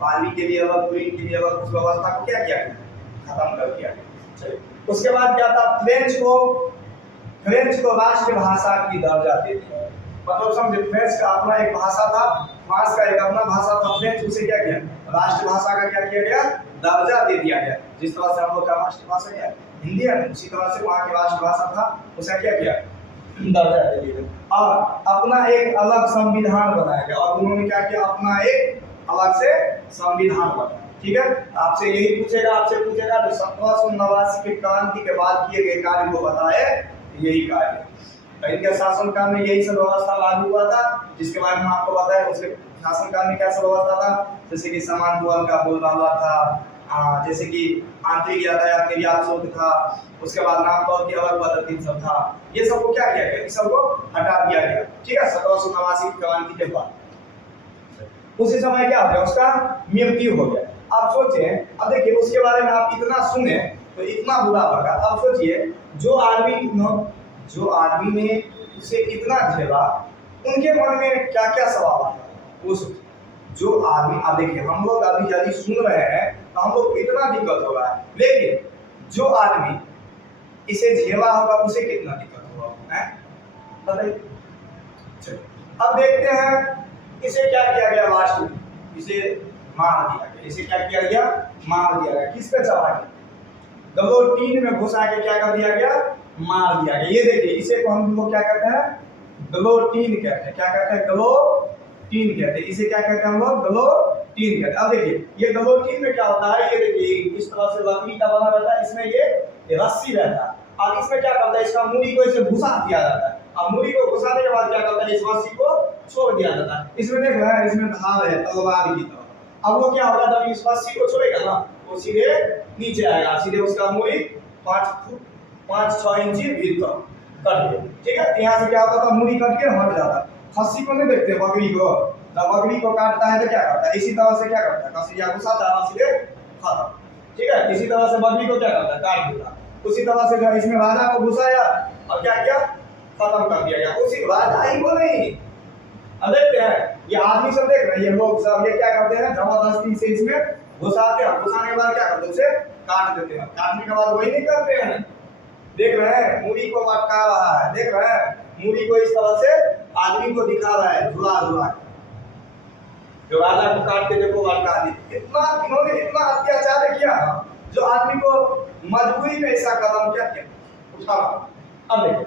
पाली के लिए अलग, कुलीन के लिए अलग, उस व्यवस्था को क्या किया गया, खत्म कर दिया गया। उसके बाद क्या था, फ्रेंच को राष्ट्रभाषा की दर्जा दे दिया। मतलब समझे, फ्रेंच का अपना एक भाषा था, फ्रांस का एक अपना भाषा था, फ्रेंच उसे क्या किया, राष्ट्रभाषा का क्या किया गया, दर्जा दे दिया गया। जिस तरह से हम लोग का राष्ट्रभाषा क्या है, हिंदी है, उसी तरह से वहाँ की राष्ट्रभाषा था, उसे क्या किया, दर्जा दे दिया। और अपना एक अलग संविधान बनाया गया, और उन्होंने क्या किया, अपना एक अलग से संविधान बनाया। ठीक है, आपसे यही पूछेगा, आपसे पूछेगा तो 1789 के क्रांति के बाद किए गए कार्य को बताए, यही कार्य इनके शासनकाल में यही सब व्यवस्था लागू हुआ था, जिसके बारे में आपको बताया। उसके शासनकाल में क्या सब व्यवस्था था, जैसे कि समान दुआल का बोलबाला था, जैसे कि आंतरिक यातायात निर्यात शुल्क था, उसके बाद नाम तौल की अलग पद्धति सब था। ये सबको क्या किया गया, इस सबको हटा दिया गया। ठीक है, 1789 की क्रांति के बाद उसी समय क्या हो गया, उसका मृत्यु हो गया। आप सोचिए, अब देखिए उसके बारे में आप इतना सुने तो इतना बुरा लगा। अब सोचिए, जो आदमी ने उसे इतना झेला, उनके मन में क्या क्या सवाल आता है वो सोचिए। जो आदमी, अब देखिए हम लोग अभी यदि सुन रहे हैं तो हम लोग को इतना दिक्कत हो रहा है, लेकिन जो आदमी इसे झेला होगा उसे कितना दिक्कत होगा, है बताइए। चलिए अब देखते हैं, इसे क्या किया गया, लास्ट में इसे मार दिया गया। इसे क्या किया गया, मार दिया गया। किस पे चढ़ा के, गलोटीन में घुसा के क्या कर दिया गया, मार दिया गया। ये देखिए, इसे को हम लोग क्या कहते हैं, गलोटीन कहते हैं। क्या कहते हैं, गलोटीन कहते हैं। इसे क्या कहते हैं हम लोग, गलोटीन कहते हैं। अब देखिए, ये गलोटीन में क्या होता है, ये देखिए इस तरह से लकड़ी का बना रहता है, इसमें ये रस्सी रहता है, और इसमें क्या करता है, इसका मूरी को इसे घुसा दिया जाता है। अब मूरी को घुसाने के बाद क्या करता है, इस रस्सी को छोड़ दिया जाता है। इसमें देख रहे हैं, इसमें धार है तलवार की तरह। अब वो क्या होगा, जब इस रस्सी को छोड़ेगा ना, वो सीधे नीचे आएगा, सीधे उसका मूरी 5-6 इंची भीतर कट गया। ठीक है, यहाँ से क्या होता था, मूरी कट के हट जाता। खस्सी को नहीं देखते, बकरी को, जब बकरी को काटता है तो क्या करता है, इसी तरह से क्या करता है, कसिया घुसाता है, सीधे खत्म। ठीक है, इसी तरह से बकरी को क्या करता है, काट देता। उसी तरह से इसमें राजा को घुसाया और क्या किया, खत्म कर दिया गया। उसी राजा ही को नहीं, अब देखते हैं ये आदमी सब देख रहे हैं, ये लोग सब ये क्या करते हैं, जबरदस्ती से इसमें घुसाते हैं, घुसाने के बाद क्या करते हैं, उसे काट देते हैं। काटने के बाद वही नहीं करते हैं, देख रहे हैं मूरी को लटका रहा है, देख रहे हैं मूरी को इस तरह से आदमी को दिखा रहा है, झुला झुला जो राजा को काट के देखो लटका दी। इतना इन्होंने इतना अत्याचार किया जो आदमी को मजबूरी में ऐसा कदम क्या किया, उठा। अब देखो,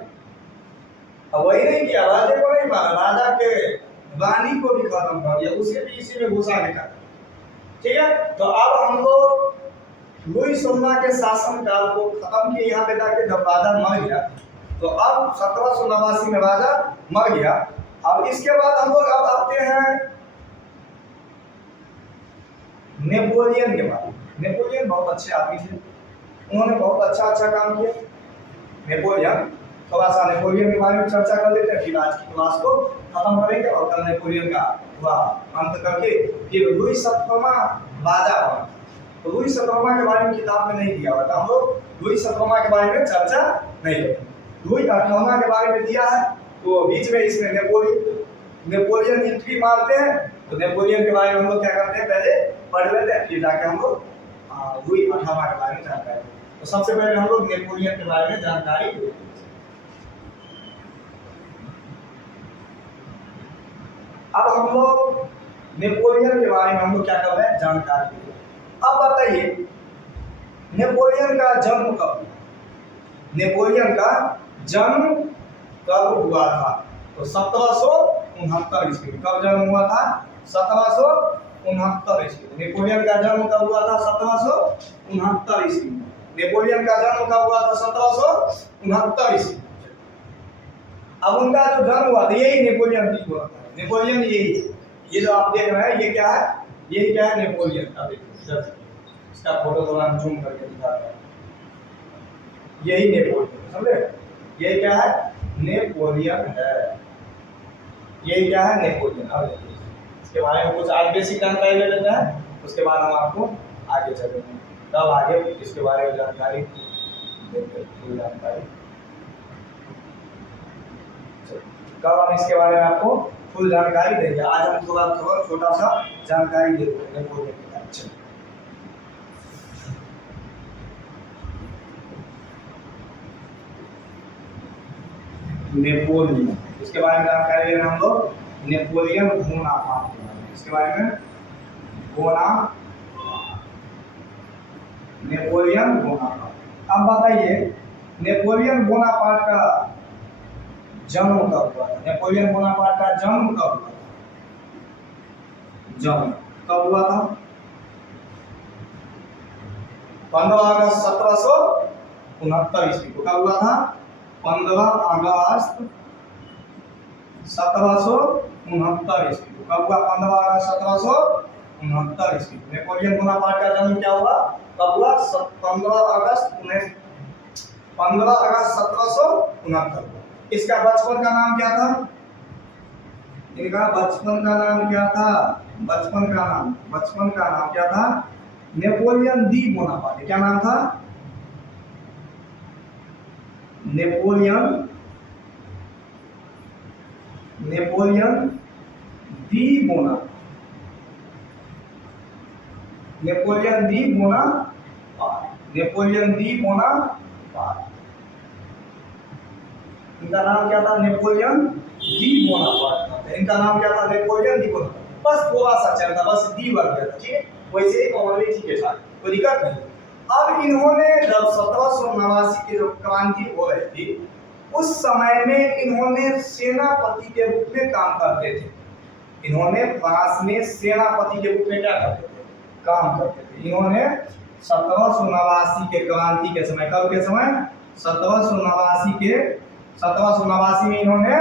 अब वही नहीं किया, राजा को नहीं मारा, राजा के रानी को भी खत्म कर दिया, उसे भी इसी में घुसा के काटा। ठीक है, तो अब हम लोग लुई 16 के शासन काल को खत्म किए। यहाँ पे जाके जब राजा मर गया तो अब 1789 में राजा मर गया। अब इसके बाद हम लोग अब आते हैं नेपोलियन के बाद। नेपोलियन बहुत अच्छे आदमी थे, उन्होंने बहुत अच्छा काम किया। नेपोलियन, थोड़ा सा नेपोलियन के बारे में चर्चा कर लेते हैं, फिर आज की क्लास को खत्म करेंगे और कल नेपोलियन का हुआ अंत करके फिर लुई 17वां राजा बना। तो लुई 17वां के बारे में किताब में नहीं दिया हुआ था, हम लोग लुई 17वां के बारे में चर्चा नहीं करते। लुई 18वां के बारे में दिया है, तो बीच में इसमें नेपोलियन एंट्री मारते हैं। तो नेपोलियन के बारे में हम लोग क्या करते हैं, पहले पढ़ लेते हैं, फिर जाके हम लोग लुई 18वां के बारे में जानकारी। तो सबसे पहले हम लोग नेपोलियन के बारे में जानकारी लेते हैं। अब हम लोग नेपोलियन के बारे में हम लोग क्या कर रहे हैं, जानकारी। अब बताइए नेपोलियन का जन्म कब हुआ? नेपोलियन का जन्म कब हुआ था? तो 1769 ईस्वी। कब जन्म हुआ था? 1769 ईस्वी। नेपोलियन का जन्म कब हुआ था? 1769 ईस्वी। नेपोलियन का जन्म कब हुआ था? 1769 ईस्वी। अब उनका जो जन्म हुआ था यही नेपोलियन की हुआ था। नेपोलियन यही है, ये जो आप देख रहे हैं ये क्या है, ये क्या है, नेपोलियन। अब देखिए इसका फोटो थोड़ा जूम करके दिखा रहा है, यही नेपोलियन, समझे। ये क्या है? नेपोलियन है। ये क्या है? नेपोलियन। अब देखिए इसके बारे में कुछ आज बेसिक जानकारी ले लेते हैं, उसके बाद हम आपको आगे चलेंगे, तब आगे इसके बारे में जानकारी देते हैं, पूरी जानकारी। कब हम इसके बारे में आपको फुल जानकारी देंगे। आज हम थोड़ा छोटा सा जानकारी देते हैं नेपोलियन के बारे में। नेपोलियन, इसके बारे में जानकारी ले रहे हैं हम लोग नेपोलियन बोनापार्ट के बारे में। इसके बारे में नेपोलियन बोनापार्ट। अब बताइए नेपोलियन बोनापार्ट का जन्म कब हुआ था? नेपोलियन बोनापार्ट का जन्म कब हुआ था? जन्म कब हुआ था? 15 अगस्त 1769 ईस्वी को। कब हुआ था? 15 अगस्त 1769 ईस्वी को। कब हुआ? 15 अगस्त 1769 ईस्वी को नेपोलियन बोनापार्ट का जन्म क्या हुआ? कब हुआ? 15 अगस्त 1769। इसका बचपन का नाम क्या था? इनका बचपन का नाम क्या था? बचपन का नाम क्या था? नेपोलियन दी बोनापार्ट। क्या नाम था? नेपोलियन दी बोनापार्ट। नेपोलियन दी बोनापार्ट। इनका नाम क्या था? नेपोलियन दी बोनापार्ट। इनका नाम क्या था? नेपोलियन दी बोनापार्ट। बस थोड़ा सा चलता, बस दी बन गया था, ठीक है? वैसे ही कॉमनली ठीक है साहब, कोई दिक्कत नहीं। अब इन्होंने जब 1789 की जो क्रांति हो रही थी उस समय में इन्होंने सेनापति के रूप में काम करते थे। इन्होंने फ्रांस में सेनापति के रूप में क्या करते थे? काम करते थे। इन्होंने 1789 के क्रांति के समय, कब के समय? 1789 में इन्होंने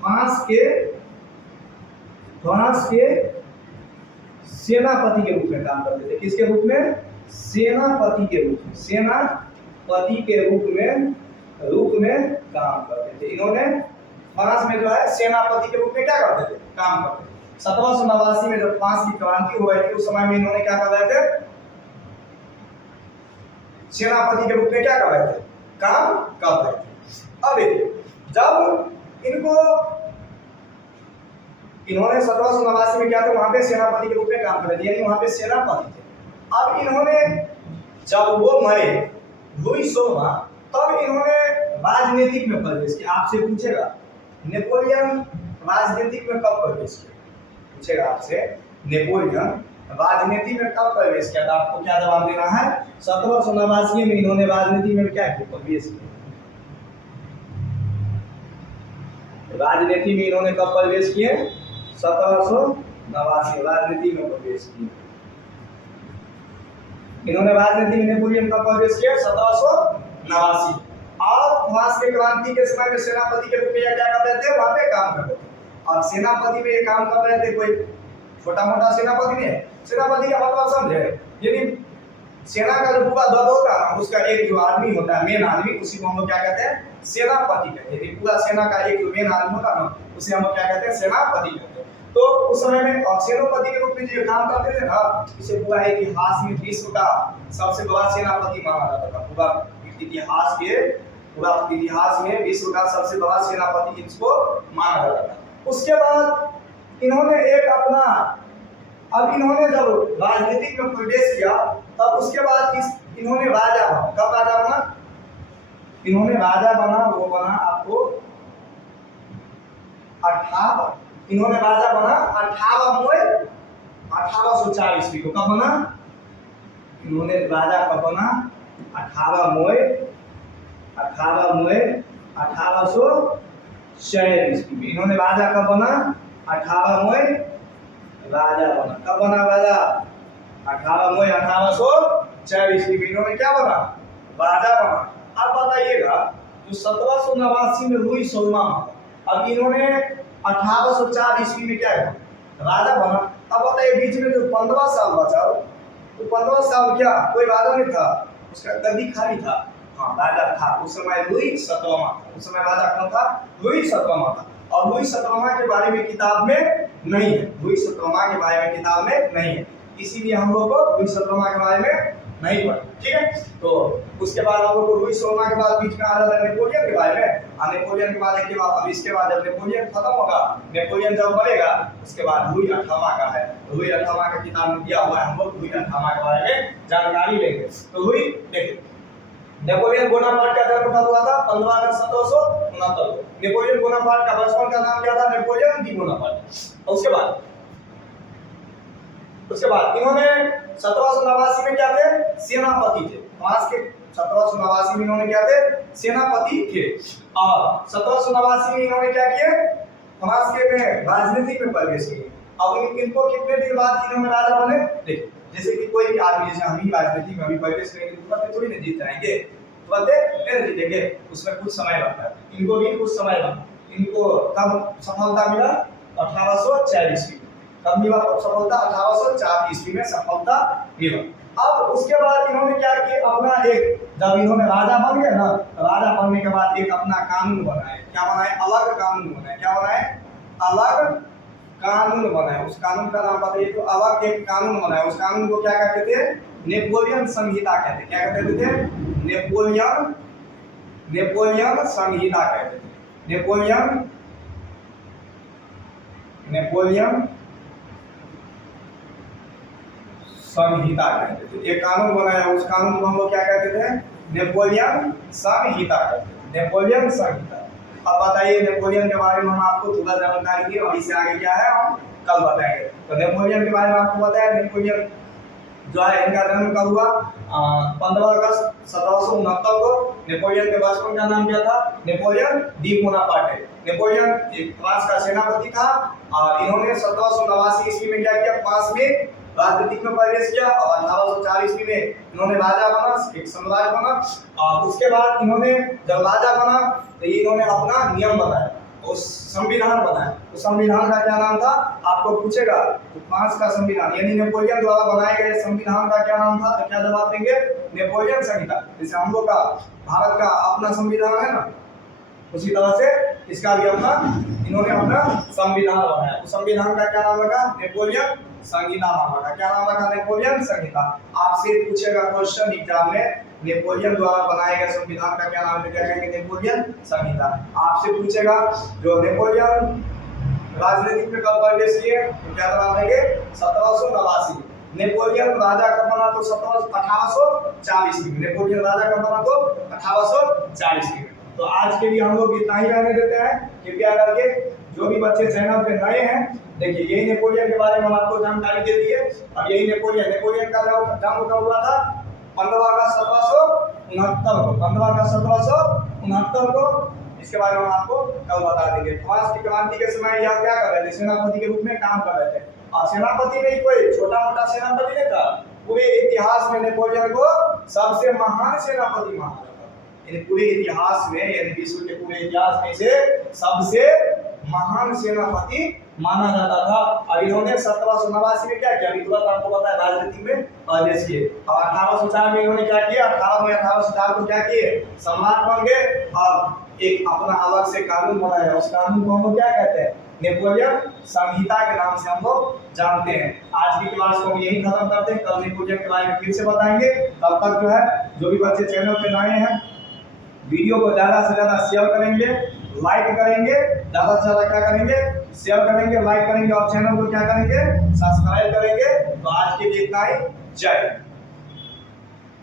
फ्रांस के सेनापति के रूप में काम करते थे। किसके रूप में? सेनापति के रूप में काम करते थे। इन्होंने फ्रांस में जो है सेनापति के रूप में क्या करते थे? काम करते थे। 1789 में जब फ्रांस की क्रांति हो रही थी उस समय में इन्होंने क्या कर रहे थे? सेनापति के रूप में क्या कर रहे थे? काम कर रहे थे। अब देखिए जब इन्होंने 1789 में क्या था? वहां पे सेनापति के रूप में काम कर रहे थे, यानी वहां पे सेनापति थे। अब इन्होंने जब वो मरे लुई 16, तब इन्होंने राजनीतिक में प्रवेश किया। आपसे पूछेगा नेपोलियन राजनीतिक में कब प्रवेश किया? पूछेगा आपसे नेपोलियन राजनीति में कब प्रवेश किया? तो आपको क्या जवाब देना है? 1789 में इन्होंने राजनीति में क्या किया? प्रवेश किया। राजनीति में इन्होंने कब प्रवेश किए? 1789 राजनीति में प्रवेश किए। इन्होंने राजनीति में नेपोलियन का प्रवेश किया 1789। और फ्रांस के क्रांति के समय में सेनापति के रूप में क्या कर रहे थे? वहां पे काम कर रहे थे। और सेनापति में ये काम कर रहे थे, कोई छोटा मोटा सेनापति नहीं है। सेनापति का मतलब समझे, यानी सेना का जो पूरा दल होता है ना, उसका एक जो आदमी होता है, मेन आदमी, उसी को हम लोग क्या कहते हैं? सेनापति कहते हैं। पूरा सेना का एक जो मेन आदमी होता है ना, उसे हम लोग क्या कहते हैं? सेनापति कहते हैं। तो उस समय में सेनापति के रूप में जो काम करते थे ना, इसे पूरा इतिहास में विश्व का सबसे बड़ा सेनापति माना जाता था। पूरा इतिहास में विश्व का सबसे बड़ा सेनापति इसको माना जाता था। उसके बाद इन्होंने इन्होंने जब राजनीतिक में प्रवेश किया, तब उसके बाद इन्होंने राजा बना। कब राजा बना? इन्होंने राजा बना, वो बना आपको 18 इन्होंने राजा बना 18 मई 1804 ईस्वी को। कब बना? इन्होंने राजा कब बना? 18 मई 1804 ईस्वी में इन्होंने राजा कब बना? 18 मई राजा बना। कब बना राजा? 18 मई 1804 ईस्वी में इन्होंने क्या बना? राजा बना। अब बताइएगा जो 1789 में लुई 16, अब इन्होंने 1804 ईस्वी में क्या है? राजा बना। अब बताइए बीच में जो 15 साल बचा, तो 15 साल क्या कोई राजा नहीं था? उसका गद्दी खाली था। हाँ राजा था उस समय लुई सतवां था, उस समय राजा कौन था? लुई सतवां था। और लुई सतवां के बारे में किताब में नहीं है, लुई सतवां के बारे में किताब में नहीं है, इसीलिए हम लोग को लुई सतवां के बारे में नहीं पढ़ा, ठीक है। तो उसके बाद हम लोग को लुई 16 के बाद बीच में आ जाता है नेपोलियन के बारे में, और नेपोलियन के बाद एक के बाद अब इसके बाद जब नेपोलियन खत्म होगा, नेपोलियन जब मरेगा उसके बाद लुई 18वां का है, लुई 18वां का किताब में दिया हुआ है, हम लोग लुई 18वां के बारे में जानकारी लेंगे। तो लुई देखिए नेपोलियन बोनापार्ट का जन्म कब हुआ था? 15 अगस्त 1769 को। नेपोलियन बोनापार्ट का बचपन का नाम क्या था? Napoleon D Bonaparte. और उसके बाद इन्होंने 1789 में क्या थे? सेनापति थे। फ्रांस के 1789 में इन्होंने क्या थे? सेनापति थे। और 1789 में इन्होंने क्या किए? फ्रांस के में राजनीति में प्रवेश किए। अब इनको कितने दिन बाद इन्होंने राजा बने? देखिए जैसे कि कोई भी आदमी, जैसे हम ही राजनीति में अभी प्रवेश करेंगे तो थोड़ी नहीं जीत जाएंगे, नहीं जीतेंगे, उसमें कुछ समय लगता है, इनको भी कुछ समय लगा। इनको कब सफलता मिला? 1840 में। कब मिला सफलता? 1804 ईस्वी में सफलता मिला। अब उसके बाद इन्होंने क्या किया? अपना एक, जब इन्होंने राजा बन गए ना, राजा बनने के बाद एक अपना कानून बनाए। क्या बनाए? अलग कानून बनाए। क्या बनाए? अलग कानून बनाए। उस कानून का नाम बताइए। तो अलग एक कानून बनाया, उस कानून को क्या कहते थे? नेपोलियन संहिता कहते। क्या कहते थे? नेपोलियन संहिता कहते थे। नेपोलियन संहिता कहते थे। एक कानून बनाया, उस कानून को हम लोग क्या कहते थे? नेपोलियन संहिता कहते थे। नेपोलियन संहिता। अब बताइए नेपोलियन के बारे में हम आपको थोड़ा जानकारी दी, अभी से आगे क्या है हम कल बताएंगे। तो नेपोलियन के बारे में आपको बताया, नेपोलियन जो है इनका जन्म कब हुआ? 15 अगस्त 1769 को। नेपोलियन के बचपन का नाम क्या था? Napoleon D Bonaparte. नेपोलियन एक फ्रांस का सेनापति था और इन्होंने 1789 ईस्वी में क्या किया? फ्रांस में राजनीतिक में प्रवेश किया और 1804 ईस्वी में इन्होंने राजा बना, एक साम्राज्य बना। और उसके बाद इन्होंने जब राजा बना तो इन्होंने अपना नियम बनाया, उस संविधान बनाया। उस संविधान का क्या नाम था? आपको पूछेगा तो फ्रांस का संविधान यानी नेपोलियन द्वारा बनाए गए संविधान का क्या नाम था? तो क्या जवाब देंगे? नेपोलियन संहिता। जैसे हम लोग का भारत का अपना संविधान है ना, उसी तरह से इसका भी अपना इन्होंने अपना संविधान बनाया। उस संविधान का क्या नाम रखा? नेपोलियन संहिता नाम रखा। क्या नाम रखा? नेपोलियन संहिता। आपसे पूछेगा क्वेश्चन एग्जाम में, नेपोलियन द्वारा बनाए गए संविधान का क्या नाम है? क्या कहेंगे? नेपोलियन संहिता। आपसे पूछेगा जो नेपोलियन राजनीति में कब प्रवेश किए तो क्या जवाब देंगे? 1789। नेपोलियन राजा कब बना? तो 1840 में। नेपोलियन राजा कब बना? तो 1840 में। तो आज के लिए हम लोग इतना ही रहने देते हैं। कृपया करके जो भी बच्चे चैनल पे नए हैं, देखिए यही नेपोलियन के बारे में हम आपको जानकारी दे दी है। अब यही नेपोलियन का जन्म कब हुआ था? 15 अगस्त 1769 को। 15 अगस्त 1769 को। इसके बारे में हम आपको कल बता देंगे। फ्रांस की क्रांति के समय यह क्या कर रहे थे? सेनापति के रूप में काम कर रहे थे। और सेनापति में ही कोई छोटा मोटा सेनापति नहीं था, पूरे इतिहास में नेपोलियन को सबसे महान सेनापति माना जाता है। पूरे इतिहास में यानी विश्व के पूरे इतिहास में से सबसे महान सेनापति माना जाता था। और इन्होंने 1789 में क्या किया? अभी तुरंत आपको पता है राजनीति में प्रवेश किए। और 1804 में इन्होंने क्या किया? 1804 को क्या किए? सम्राट बन गए और एक अपना अलग से कानून बनाया। उस कानून को हम लोग क्या कहते हैं? नेपोलियन संहिता के नाम से हम लोग जानते हैं। आज की क्लास को हम यही खत्म करते हैं। कल नेपोलियन के बारे में फिर से बताएंगे। तब तक जो है जो भी बच्चे चैनल पे नए हैं, वीडियो को ज्यादा से ज्यादा शेयर करेंगे, लाइक करेंगे, ज्यादा से ज्यादा क्या करेंगे? शेयर करेंगे, लाइक करेंगे और चैनल को क्या करेंगे? सब्सक्राइब करेंगे। तो आज के लिए इतना ही। जय हिंद।